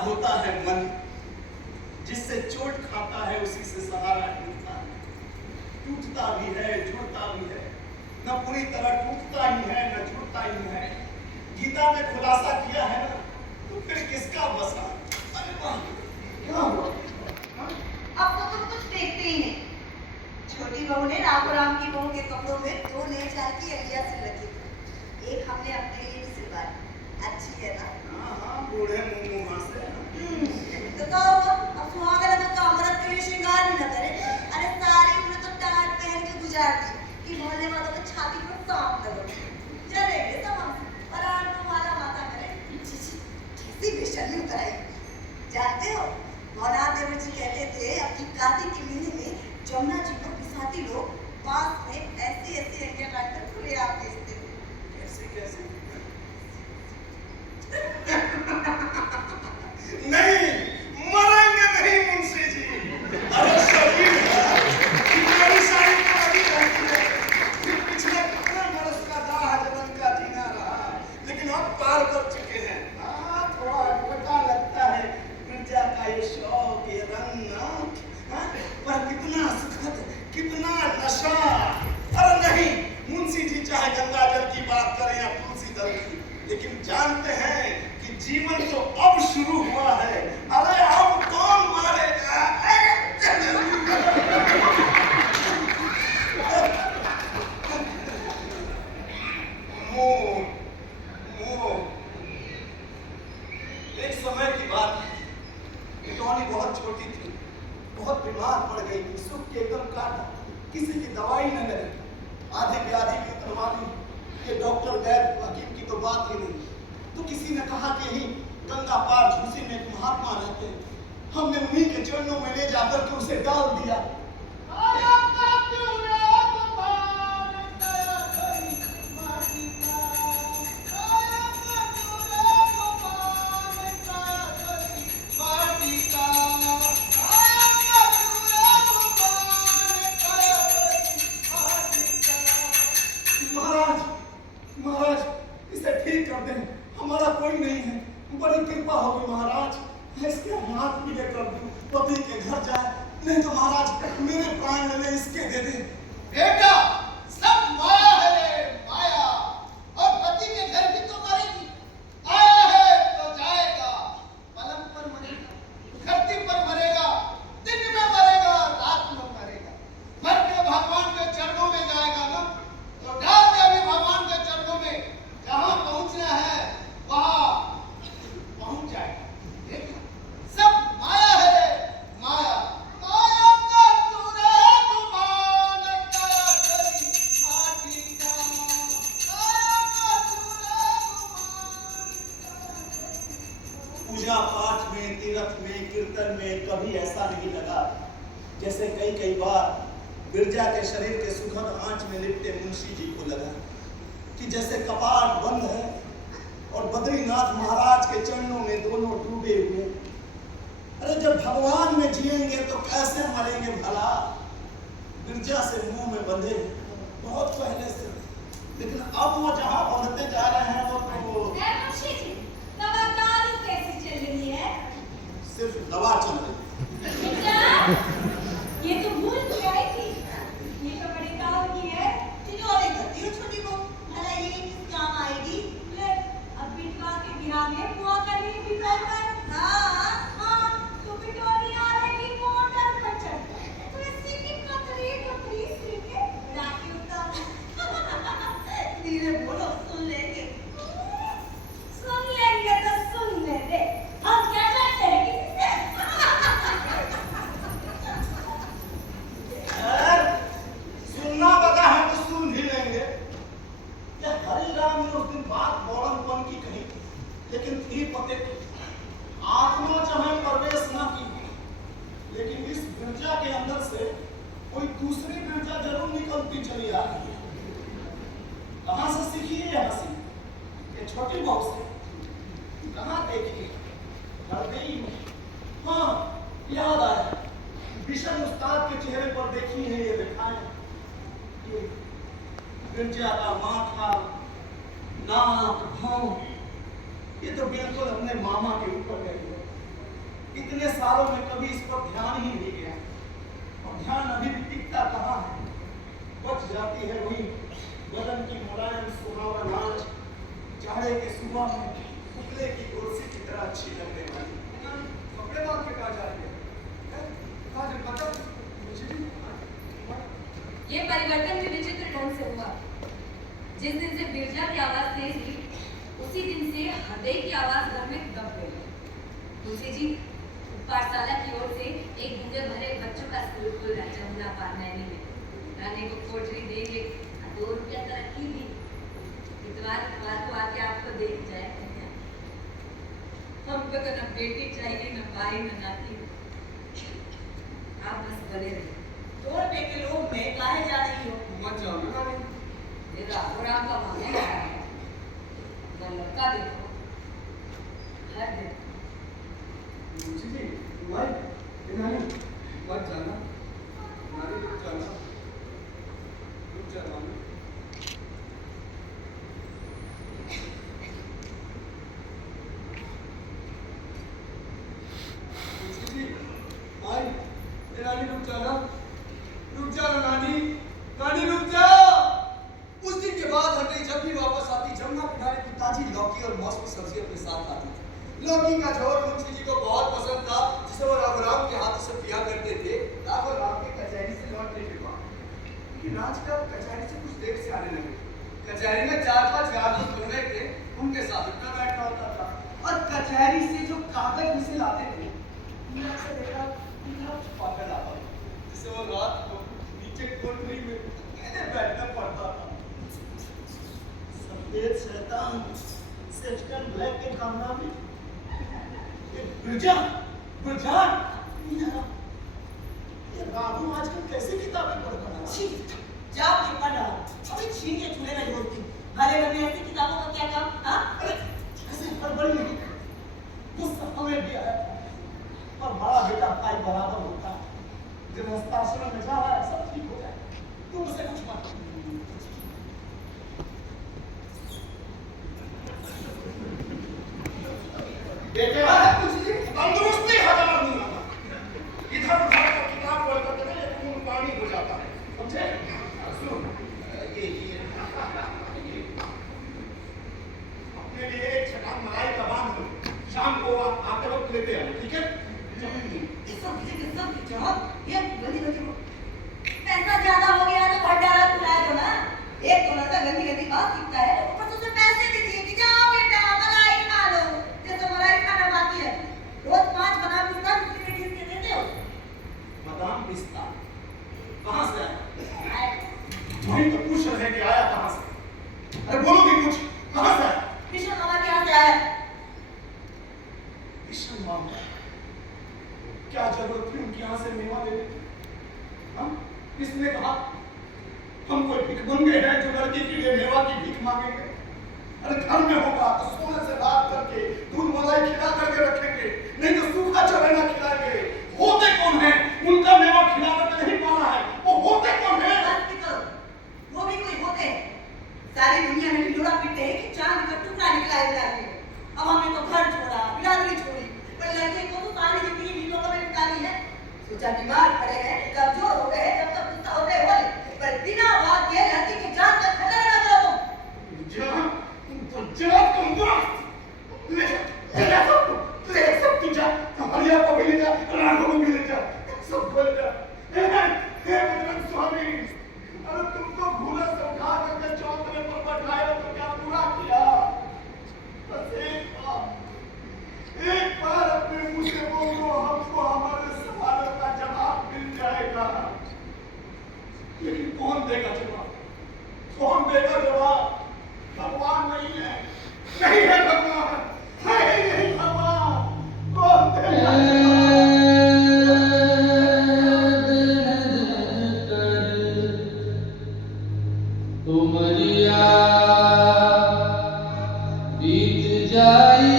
होता है मन, जिससे चोट खाता है उसी से सहारा मिलता है। टूटता भी है, जुड़ता भी है, न पूरी तरह टूटता ही है न जुड़ता ही है। गीता में खुलासा किया है ना, तो फिर किसका बसा? अरे वाह, क्या हुआ? अब तो तुम कुछ देखते ही नहीं। छोटी बहू ने राघोराम की बहू के कपड़ों में 2 नए साल की अलिया सिल रखी थी। एक हमने अपने लिए भी सिलवाई। अच्छी है ना? हाँ, बूढ़े मुंह से। तो क्या हुआ? अब सुहागन है तो अमृत के लिए श्रृंगार भी न करे। अरे सारी उम्र तो टाट पहन के गुजार दी कि मोहल्ले वालों को छाती पर सांप न लगे। जलेंगे सब हम, और आज तो वाला माता करे। कैसी बेशर्मी उतर आई। जानते हो, भवनाथ देवर जी कहते थे अपनी कार्तिक के महीने में जमुना जी को पिसाती लोग बांस में ऐसी अंगियां काटकर खुले आप बेचते थे। कैसे? नहीं, मरेंगे नहीं मुंशी जी। अरे शरीर हमारी सारी पुरानी रहती है। फिर पिछले कितने बरस का दाह जन्म का जीना रहा, लेकिन अब पार कर चुके हैं। हाँ, थोड़ा अटपटा लगता है मिर्जा का ये शौक, ये रंग, हाँ? पर कितना सुखद, कितना नशा। अरे नहीं, मुंशी जी चाहे गंगा जल की बात करें या तुलसी दल की, लेकिन जानते हैं कि जीवन तो अब शुरू हुआ है। अरे अब कौन मारेगा? मोह, मोह। एक समय की बात है, टोनी बहुत छोटी थी, बहुत बीमार पड़ गई थी, सुख के एकदम काटा, किसी की दवाई न लगी, आधी व्याधि की उतरवानी, ये डॉक्टर गैर हकीम की तो बात ही नहीं। तो किसी ने कहा कि यही गंगा पार झूसी में एक महात्मा रहते हैं, हमने उन्हीं के चरणों में ले जाकर के उसे डाल दिया। महाराज, महाराज, इसे ठीक कर दें, हमारा कोई नहीं है, बड़ी कृपा होगी महाराज। इसके हाथ भी लेकर दूं, पति के घर जाए, नहीं तो महाराज मेरे प्राण ले इसके दे दे। बेटा, सब माया है रे, माया। और पति के घर भी तो मरेगी। आया है तो जाएगा। पलंग पर मरेगा, धरती पर मरेगा, दिन में मरेगा, रात में मरेगा। मर के भगवान के चरणों में जाएगा ना, तो डाल दे अभी भगवान के चरणों में। जहां पहुंचना है वहां पहुंच जाएगा। देखा, सब माया है रे, माया। माया का तूने गुमान क्या करी माटी का। माया का तूने गुमान क्या करी। पूजा पाठ में, तीर्थ में, कीर्तन में कभी ऐसा नहीं लगा जैसे कई बार बिरजा के शरीर के सुखद आंच में लिपटे मुंशी जी को लगा कि जैसे कपाट बंद है और बद्रीनाथ महाराज के चरणों में दोनों डूबे हुए। अरे जब भगवान में जिएंगे तो कैसे मरेंगे भला? बिरजा से मुंह में बंधे बहुत पहले से, लेकिन अब वो जहां बंधते जा रहे हैं वो तो मुंशी जी, दवा दारू कैसी चल रही है? सिर्फ दवा चल रही है। ये तो भूल गई थी। ये तो बड़ी काम की है। तिजोरी करती हो छोटी बहू। भला ये किस काम आएगी? ले, अब बिटवा के बिना में बुआ करने भी कर। हाँ, तो बिटोरी आ रही मोटर पर चढ़। तो इसी की कतरी सिर के राखी उतार। धीरे बोलो, सुन लेंगे। सुन लेंगे तो सुन ले दे। हम क्या करते हैं किसी से? सुनना बता है तो सुन भी लेंगे। या हरि राम ने उस दिन बात बौड़नपन की कही, लेकिन थी पते की। आत्मा चाहे प्रवेश न की, लेकिन इस बिरजा के अंदर से कोई दूसरी बिरजा जरूर निकलती चली आ रही है। कहां से सीखी है यह हंसी? ये छोटी बहू से। कहां देखी? हरदई में। हाँ, याद आया, बिशन उस्ताद के चेहरे पर देखी है ये रेखाएं। ये बिरजा का माथा, नाक, भौं, ये तो बिल्कुल अपने मामा के ऊपर गई है। इतने सालों में कभी इस पर ध्यान ही नहीं गया, और ध्यान अभी भी टिकता कहाँ है। बच जाती है वही बदन की मुलायम सुहावा नाच, जाड़े के सुबह में पुतले की कुर्सी की तरह अच्छी लगने वाली। कपड़े बांध के कहा जा रही है? ये परिवर्तन भी विचित्र ढंग से हुआ। जिस दिन से बिरजा की आवाज तेज हुई, उसी दिन से हृदय की आवाज घर में दब गई। तुलसी जी, पाठशाला की ओर से एक गूंगे भरे बच्चों का स्कूल खुल रहा है जमुना पार नैनी में। रानी को कोठरी देंगे, 2 रुपया तरक्की दी। इतवार को आके आपको देख जाए। हमको तो न बेटी चाहिए, न भाई, न नाती। आप बस बने रहे। तोड़ पे के लोग में काहे जा रही हो? मत जाओ ना रानी। ये राम का मामला है। न लड़का देखो, घर देखो। तुलसी जी, नानी मत जाना, नानी रुक जाना, रुक जा नानी। तुलसी जी, नानी रुक जाना, नानी, नानी रुक जा। उस दिन के बाद हटे जब भी वापस आती, जमुना किनारे की ताजी लौकी और मौसमी सब्जी अपने साथ आती थी। लौकी का झोल तुलसी जी को बहुत पसंद था, जिसे वो राम के हाथों से पिया करते थे। राम के कचहरी से लौटने के बाद, लेकिन आजकल कचहरी से कुछ देर से आने लगे। कचहरी में 4-5 यार दोस्त बन गए थे, उनके साथ उठना बैठना होता था। और कचहरी से जो कागज मिसे लाते थे, उन्हें से देखा छुपाकर लाता था, जिसे वो रात को नीचे कोठरी में अकेले बैठना पड़ता था। सफेद शैतान सेक्टर ब्लैक के कमरा में बिरजा ये बाबू आजकल कैसे किताबें पढ़ रहा है? छी, जाओ के पढ़ा। अबे छीन के चूल्हे नहीं होती। भले भले ऐसी किताबों का क्या काम? हाँ? अरे ऐसे हड़बड़ी नहीं, गुस्सा हमें भी आया, पर बड़ा बेटा भाई बराबर होता है। जब हस्ताक्षर में जा रहा है सब ठीक हो जाए, तुम उसे कुछ मत। बेटे तंदुरुस्ती हजार नहीं आता, इधर उधर का किताब पढ़ करके ना ये खून पानी हो जाता है, समझे? सुन, ये अपने लिए एक छटाक मलाई का बांध लो, शाम को आते वक्त लेते आए, ठीक है? ये पैसा ज्यादा हो गया तो भंडारा खुलाया दो ना। एक तो लड़का गंदी बात सीखता है, ऊपर से उसे पैसे भी दिए कि जाओ बेटा मलाई खा लो, जैसे मलाई खाना बाकी है। रोज 5 बादाम पिस्ता दूसरी बेटी के देते हो। बादाम पिस्ता कहाँ से आया? वही तो पूछ रहे हैं कि आया कहाँ से? अरे बोलो कि कुछ, कहाँ से आया? कृष्ण मामा के यहाँ से आया। कृष्ण मामा, क्या जरूरत थी उनके यहाँ से मेवा लेने की? हम किसने कहा हम कोई भिखमंगे हैं जो लड़की के लिए मेवा की भीख मांगेंगे? अरे घर में होगा तो सोने से बात करके दूध मलाई खिला करके रखेंगे, नहीं तो सूखा चमेला खिलाएंगे। होते कौन है? उनका मेवा खिला करके नहीं पाना है, वो होते कौन है? वो भी कोई होते हैं। सारी दुनिया में ढिंढोरा पीटते हैं कि चांद का टुकड़ा निकला है जाके। अब हमने तो घर छोड़ा, बिरादरी छोड़ी, पर लड़के को तो सारी जिंदगी ढिंढोरों में निकाली है। सोचा बीमार पड़े हैं, कमजोर हो गए, जब तक गुस्सा होते होले, पर बिना बात के लड़की की जान का खतरा न करो तुम। ले सब तू जा, हमारी आपको भी ले जा, राघव को भी ले जा, सब बोल जा। हे बजरंग स्वामी, अरे तुमको भूला समझा करके चौतरे पर बैठाया तो क्या पूरा किया? बस एक बार अपने मुंह से बोलो, हमको हमारे सवालों का जवाब मिल जाएगा। लेकिन कौन देगा जवाब? कौन देगा जवाब? भगवान नहीं है, नहीं है भगवान, है ही नहीं भगवान, कौन देगा जवाब? उमरिया बीत जाई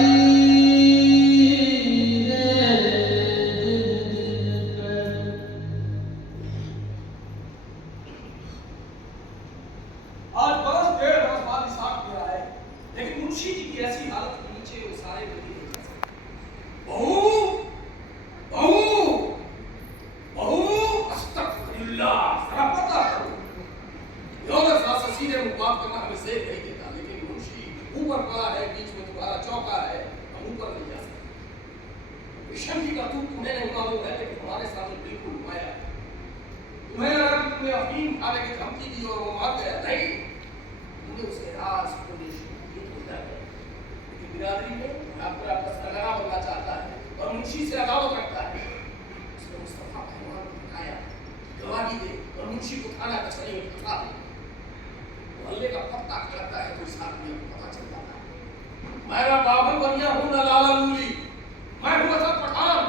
आज बरस 1.5 बाद हिसाब किया है, लेकिन मुंशी जी की ऐसी हालत के नीचे वो सारे बदी नहीं जा सकते। बहू, है, बीच में तुम्हारा चौका है, हम ऊपर नहीं जा सकते। विषम जी का तू तुम्हें नहीं मालूम है, लेकिन हमारे सामने बिल्कुल नुमाया है। तुम्हें लगा कि तुम्हें अफीम खाने की धमकी दी और वो मार गया, नहीं, तुमने उसे राज पुलिस ये तो डर गया। क्योंकि बिरादरी में आपका सरगना बनना चाहता है और मुंशी से अदावत रखता है। उसने मुस्तफा पहलवान को दिखाया, गवाही दे और मुंशी को थाना कचहरी में फंसा दे। मोहल्ले का पत्ता खड़कता है तो इस आदमी को पता चल जाता है। मैं ना बाबर बनिया हूँ ना लाला लूली, मैं हूँ असद पठान।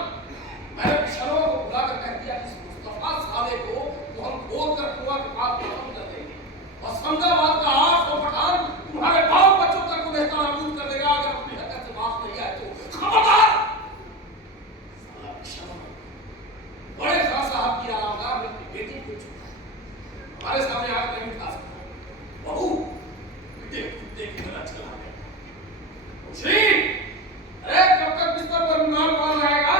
मैंने पिछड़ों को बुलाकर कह दिया कि इस मुस्तफा साले को तो हम खोद कर कुआं के पास खत्म कर देंगे और समदाबाद का 800 पठान तुम्हारे बाल बच्चों तक को नेस्तनाबूद कर देगा अगर अपनी हरकत से बात नहीं आए तो। खबरदार! साला पिछड़ों बड़े खां साहब की आरामगाह में अपनी बेटी को चुका है, हमारे सामने आकर नहीं उठा सकता। बहू कुत्ते की तरह चला गया। मुंशी, अरे कब तक बिस्तर पर बीमार पड़ा रहेगा?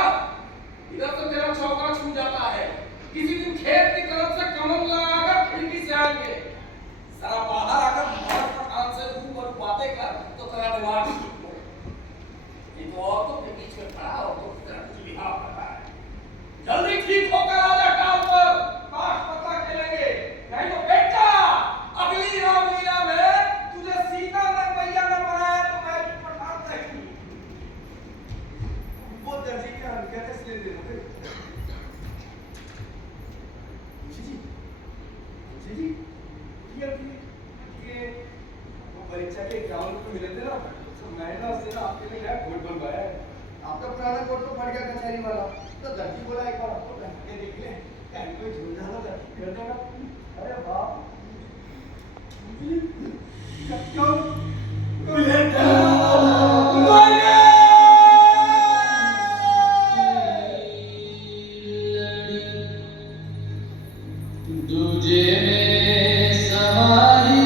इधर से तेरा चौका छूट जाता है। किसी दिन खेत की तरफ से कमर लगाकर खिड़की से आएंगे। सारा बाहर आकर भारत पठान से ऊपर बातें कर तो तेरा दिमाग ठीक हो। ये तो औरतों के बीच में खड़ा और तो तेरा कुछ लिहाज कर रहा है। जल्दी ठीक होकर आ जा टाल पर, ताश पत्ता खेलेंगे, नहीं तो बेटा अगली रामलीला में तुझे सीता ने मैया ने बनाया तो मैं भी पठान नहीं। वो दर्जी के हरकत है इसलिए दे दोगे। जी ये वो परीक्षा के एग्जाम में मिले थे ना, तो मैंने ना उससे ना आपके लिए नया कोट बनवाया है। आपका पुराना कोट तो फट गया कचहरी वाला, तो दर्जी बोला एक बार आपको पहन के देख ले, कहीं कोई झूल जाना दर्जी कर देगा। अरे वाह, दूजे में सवारी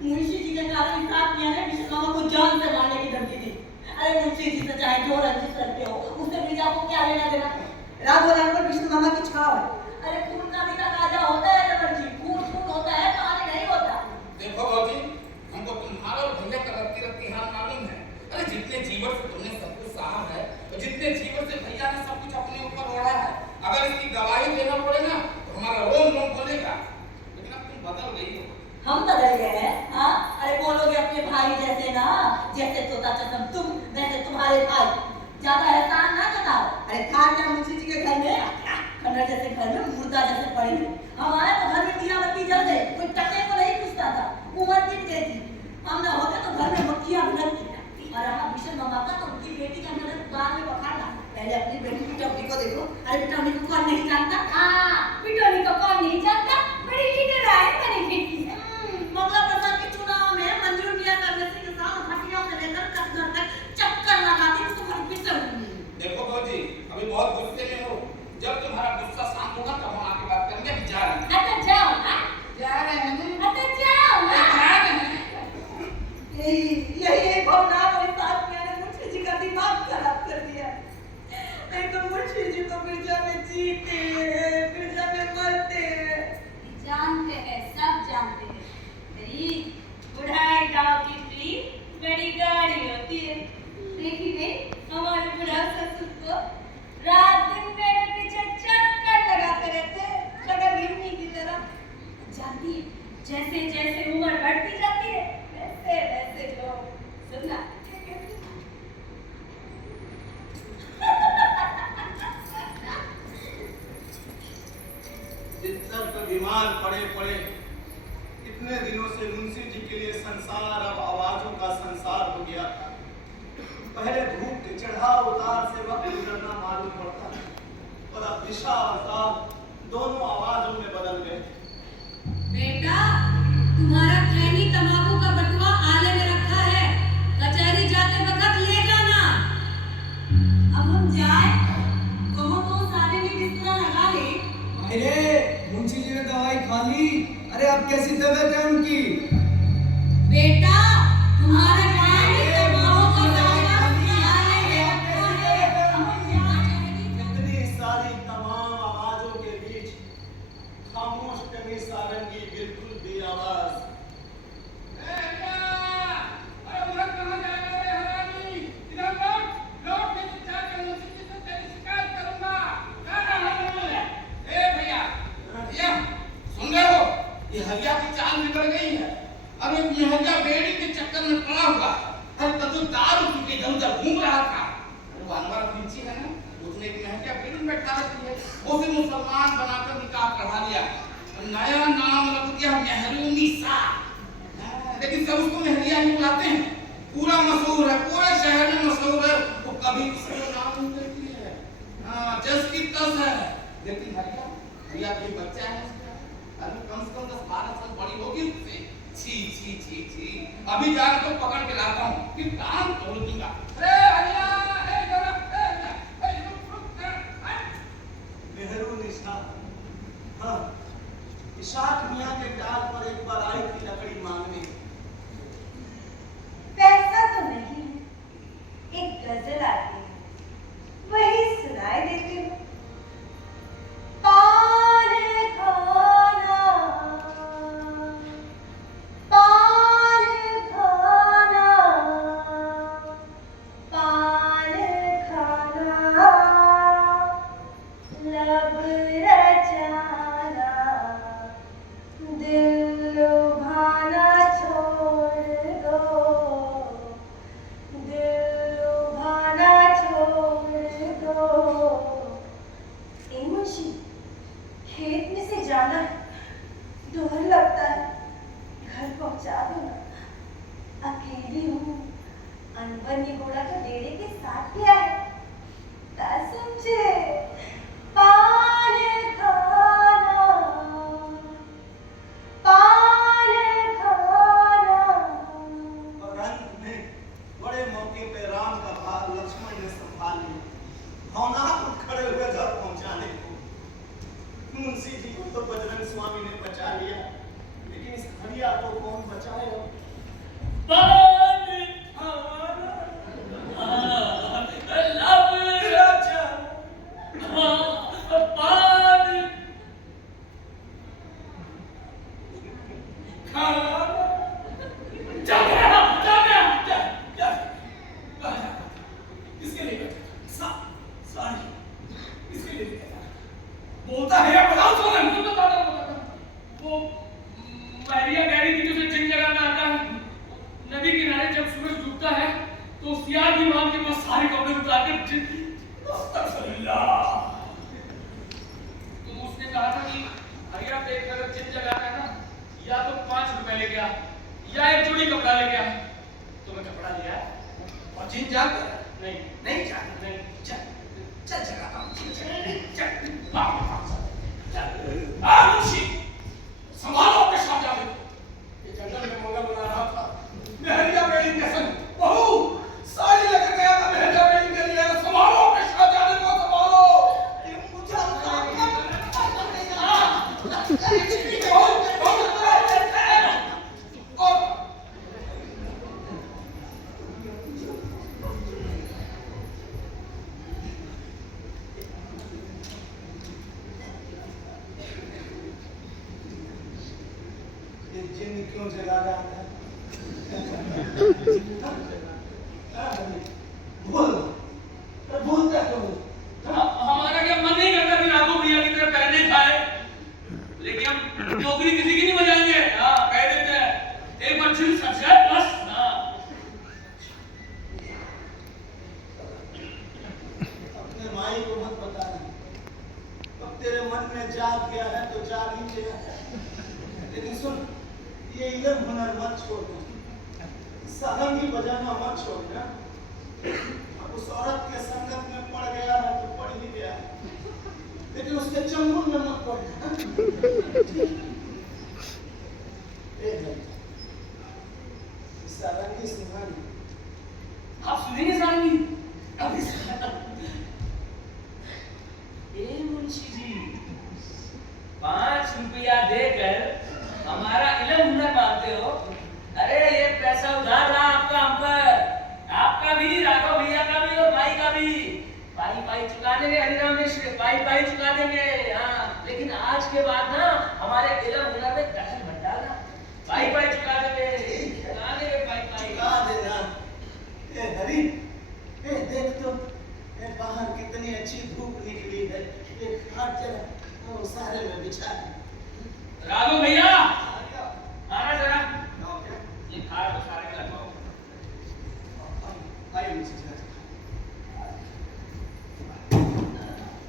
मुंशी जी के कारण इस आदमी ने विश्वकर्मा को जान से मारने की धमकी दी। अरे मुंशी जी से चाहे जो रंजिश करते हो, उससे बीजा को क्या लेना देना? राघव राम पर विश्वकर्मा की छाव है। अरे खून का भी तकाजा होता है रमन जी, खून खून होता है, पानी नहीं होता। देखो बाबूजी, हमको तुम्हारा और भैया का रत्ती हाल मालूम है। अरे जितने जीवन से तुमने सब कुछ सहा है और जितने जीवन से भैया ने सब कुछ अपने ऊपर ओढ़ा है, अगर इसकी गवाही देना पड़े ना तो हमारा रोम रोम खोलेगा। लेकिन अब तुम बदल गई हो। हम बदल गए हैं, हाँ? अरे बोलोगे अपने भाई जैसे ना, जैसे तोता चसम तुम, वैसे तुम्हारे भाई। ज्यादा एहसान ना जताओ। अरे था क्या मुंशी जी के घर में? खंडर जैसे घर में मुर्दा जैसे पड़े थे। हम आए तो घर में दिया बत्ती जल गई, कोई टके को नहीं पूछता था, उम्र बीत गई थी। हम न होते तो घर में मक्खियां भिनकती। और रहा भीषण मामा का, तो उनकी बेटी का नजर बाल में पखाड़ा। पहले अपनी बेटी पिटौनी को देखो। अरे पिटौनी को कौन नहीं जानता? हाँ, पिटौनी को कौन नहीं जानता? बड़ी लीडर है, बड़ी बेटी है। मंगला प्रसाद के चुनाव में मंजूर किया करने से के साथ हटिया से लेकर कटघर तक चक्कर लगाती तो तुम्हारी पिटौनी। देखो बाबूजी, अभी बहुत गुस्से में हो। जब तुम्हारा गुस्सा शांत होगा तब हम आगे बात करेंगे। अभी जा रहे हैं। अच्छा जाओ ना, जा रहे हैं। अच्छा जाओ ना। जा रहे हैं। यही भवनाथ और इस आदमी ने मुंशी जी का दिमाग खराब कर दिया। नहीं तो मुंशी जी तो बिरजा में जीते हैं, बिरजा में मरते हैं। जानते हैं, सब जानते हैं। मेरी बुढ़ाई गांव की इतनी बड़ी गाड़ी होती है। देखी नहीं हमारे बुढ़ा ससुर को रात दिन मेरे पीछे चक्कर लगाते रहते हैं, शगर गिरनी की तरह। जानती है, जैसे जैसे उम्र बढ़ती जाती है वैसे वैसे लोग सुनना बिस्तर पर बीमार पड़े पड़े इतने दिनों से मुंशी जी के लिए संसार अब आवाजों का संसार हो गया था। पहले धूप के चढ़ाव उतार से वक्त गुजरना मालूम पड़ता और अब दिशा और ताल दोनों आवाजों में बदल गए। बेटा, तुम्हारा खैनी तंबाकू का बटुआ आले में रखा है, कचहरी जाते वक्त ले जाना। अब हम जाए, कहो तो सारे ने बिस्तरा लगा ले। अरे मुंशी जी ने दवाई खा ली। अरे अब कैसी तबीयत है उनकी? बेटा, तुम्हारा खैनी तंबाकू का बटुआ आले में रखा है। इतनी सारी तमाम कर गई है। अब एक महंगा बेड़ी के चक्कर में पड़ा हुआ है। अरे तो दारू पी के इधर उधर घूम रहा था। अरे वो अनवर फिंची है ना, उसने एक महंगा बेड़ी में बैठा रखी है, उसे मुसलमान बनाकर निकाह पढ़ा लिया। नया नाम रख दिया मेहरुनिसा, लेकिन सब उसको मेहरिया ही बुलाते हैं। पूरा मशहूर है, पूरे शहर में मशहूर है। वो कभी किसी का नाम नहीं करती है। हाँ, जस की तस है। लेकिन हरिया कोई बच्चा है उसका, अभी कम से कम 10-12 साल बड़ी होगी उससे। छी छी छी छी, अभी जाकर तो पकड़ के लाता हूँ, फिर काम तोड़ दूंगा। अरे हरिया, मेहरुनिसा, हाँ, इशाक मियाँ के डाल पर एक बार आई थी लकड़ी मांगने। पैसा तो नहीं है, एक गजल आती है, वही सुनाई देती हूँ। पान खाना, पान खाना, पान खाना, लब रचाना, दिल लुभाना छोड़ दो, दिल लुभाना छोड़ दो। ए मुंशी, खेत में से जाना है, डर लगता है, घर पहुंचा दो ना। अकेली हूँ, अनवर ने घोड़ा तो डेरे के साथ किया है, ना समझे। पान खाना, पान खाना। और अंत में बड़े मौके पे राम का भाग लक्ष्मण ने संभाल लिया, भवनाथ उठ खड़े हुए घर पहुंचाने को। मुंशी जी को तो बजरंग स्वामी ने बचा लिया, लेकिन इस हरिया को कौन बचाएगा? पान खाना, लब रचा, पान खाना। जा गया, जा गया, जा। किसके लिए बैठा? सारी किसके लिए बैठा? बोलता है या बताओ तो ना, मुझे बताता वो महरिया गहरी थी, उसे जिन जगाना आता है। नदी किनारे जब सूरज डूबता है तो सियार की मां के पास सारे कपड़े उतार कर जिन अस्तगफिरुल्लाह। तो उसने कहा था कि हरिया देख अगर जिन जगाना है ना, या तो 5 रुपए ले गया या एक जोड़ी कपड़ा ले गया। तो मैं कपड़ा लिया और जिन जाग नहीं नहीं जाग नहीं चल जगाता हूँ, चल मुंशी संभालो अपने शाहजादे को। ये जंगल में मंगल बना रहा था, मेहरिया बेड़ी के संग बहू साड़ी लेकर गया था मेहरिया बेड़ी के लिए। संभालो अपने शाहजादे को, संभालो। ये जिन्न क्यों जगा रहा था? बोल, बोलता क्यों? हमारा क्या मन नहीं करता कि राघव भैया की तरह पहले खाए, लेकिन हम नौकरी किसी की नहीं बजाएंगे। हाँ, कह देते हैं एक बार जिन सच है बस। हाँ, अपने माई को मत बताना, अब तेरे मन में जाग गया है तो जाग ही गया है। लेकिन सुन, ये इल्म हुनर मत छोड़ना, सारंगी बजाना मत छोड़ना। अब उस औरत के संगत में पड़ गया है तो पड़ ही गया है, लेकिन उसके चंगुल में मत पड़ना। सारंगी सुहानी, आप सुनेंगे सारंगी? अभी ए मुंशी जी, 5 रुपया देकर हमारा इल्म हुनर मांगते हो? अरे ये पैसा उधार रहा आपका हम पर, आपका भी, राघव भैया का भी और भाई का भी। पाई पाई चुका देंगे हरिराम मिश्र, पाई पाई चुका देंगे। हाँ, लेकिन आज के बाद ना हमारे इल्म हुनर में दखल मत डालना, पाई पाई चुका देंगे, चुका देंगे पाई पाई। चुका देना। ए हरी, ए देख तो, ए बाहर कितनी अच्छी धूप निकली है, ये खाट जरा सारे में बिछा। राघव भैया, आना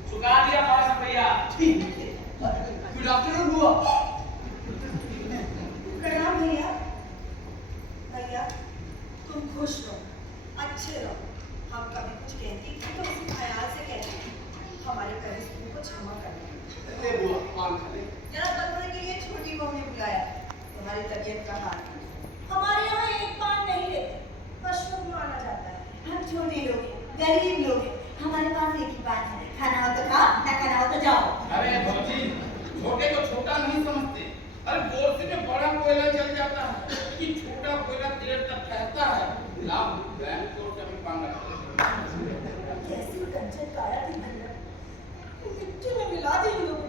चुका दिया 5 रुपया। गुड आफ्टरनून बुआ। प्रणाम भैया। भैया तुम खुश रहो, अच्छे रहो। हम कभी कुछ कहती थी तो उसी ख्याल से कहती थी। हमारे करिश्मे को क्षमा करना। ले बुआ, पान खा ले। जरा बदलने के लिए छोटी बहू ने बुलाया। तुम्हारी तबीयत का हाल। हमारे यहाँ एक पान नहीं लेते, बस शुभ माना जाता है। हम छोटे लोग हैं, गरीब लोग हैं, हमारे पास एक ही बात है, खाना हो तो खाओ, ना खाना हो तो जाओ। अरे भौजी, छोटे को छोटा नहीं समझते। अरे गोरसी में बड़ा कोयला जल जाता है, कि छोटा कोयला देर तक ठहरता है। लाओ बैंक तोड़ के हमें पान रखो। कैसी कंचन काया थी भैया, मिट्टी में मिला दी इन लोगों ने।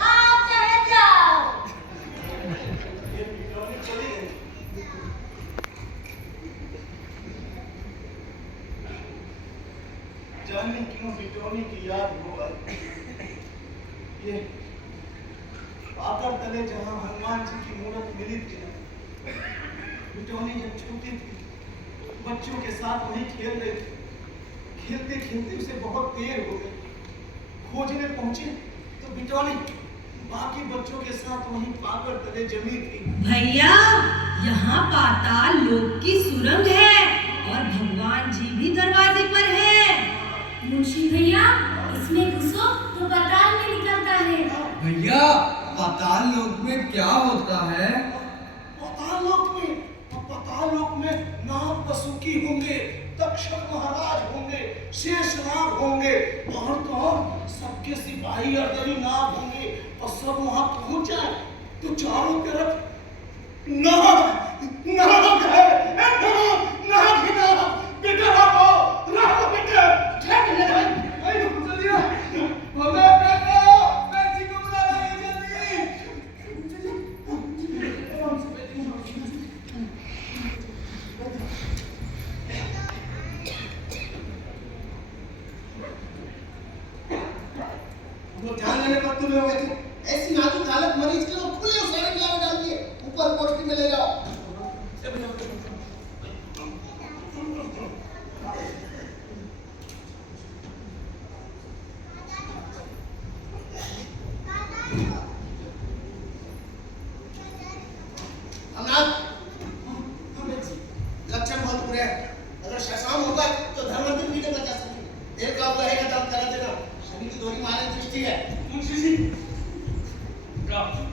आप चाहे जाओ। ये बिटौनी चली गई। जाने क्यों बिटौनी की याद हो आई। ये पाकर तले जहां हनुमान जी की मूर्त मिली थी ना, बिटौनी जब छोटी थी बच्चों के साथ वहीं खेल रही थी। खेलते खेलते उसे बहुत देर हो गई। खोजने पहुंचे तो बिटौनी बाकी बच्चों के साथ वहीं पाकर तले जमी थी। भैया यहाँ पाताल लोक की सुरंग है और भगवान जी भी दरवाजे पर है। मुंशी भैया इसमें घुसो तो पाताल में निकलता है। भैया पाताल लोक में क्या होता है? पाताल लोक में नाग बसुकी होंगे, तक्षक महाराज होंगे, शेषनाग होंगे और तो सबके सिपाही अर्दली नाग होंगे। और सब वहां पहुंच जाए तो चारों तरफ नाग नाग है। नाग ही नाग। बेटा राहो बेटा। वो ध्यान देने पर तुम लोग ऐसी नाजुक हालत मरीज के लोग खुले उसारे में डाल दिए, ऊपर कोठरी में ले जाओ। लक्षण बहुत बुरे हैं। अगर शशाम होगा तो धर्मंतर भी नहीं बचा सकेंगे। देर का रहेगा तब करा देना। शनि की दोरी मारे दृष्टि है। मुंशी जी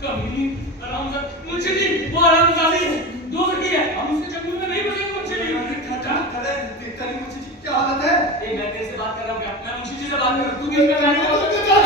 कमीनी आरामदार। मुंशी जी वो आरामदारी है, 2 लड़की है, हम उसके चक्कर में नहीं बचेंगे। मुंशी जी क्या हालत है? मैं तेरे से बात कर रहा हूँ क्या? मैं मुंशी जी से बात कर रहा हूँ। तू किस पे बात कर रहा है?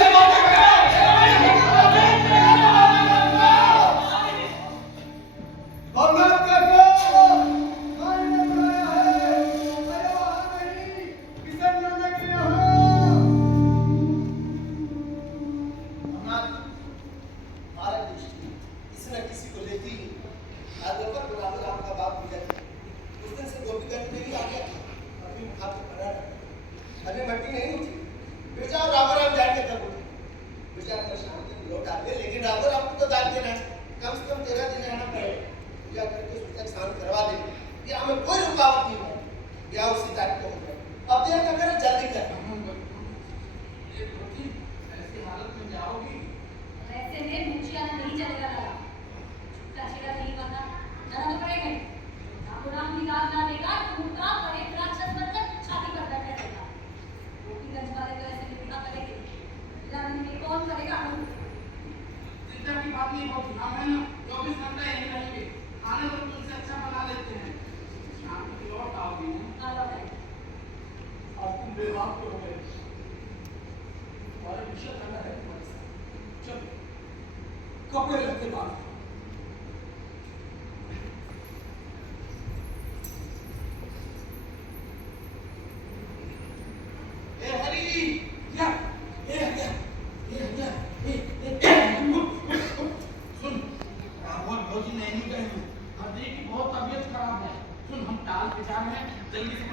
अभी मट्टी नहीं उठी। फिर जाओ रामोराम जाएंगे तब उठी। फिर जाकर शांति लौट आ गए, लेकिन रामोराम को तो दान देना है। कम से कम 13 दिन रहना पड़ेगा। पूजा करके उसको तक शांत करवा देंगे। या हमें कोई रुकावट नहीं है। या उसी तारीख को हो जाए। अब देर का करें, जल्दी करें। ऐसी हालत में जाओगी? ऐसे में मुंशियाना नहीं चलेगा लगा। चलेगा नहीं पता, जाना तो पड़ेगा। राम निकाल ना देगा तो उनका बड़े राक्षस बनकर छाती पर बैठा रहेगा। रोटीगंज वाले तो ऐसे निकला करेंगे, लड़ने में कौन करेगा? चिंता की बात नहीं होती। हम हैं ना 24 घंटा यहीं रहेंगे। खाना तो तुमसे अच्छा बना लेते हैं। शाम को लौट आओगी ना? आ लौटाए। अब तुम बेबाक हो गए। हमारे विषय करना है तुम्हारे साथ। चलो कपड़े लगे बाहर। भौजी नहीं गए हैं। हरदी की बहुत तबीयत खराब है। सुन हम टाल पे जा रहे हैं, जल्दी से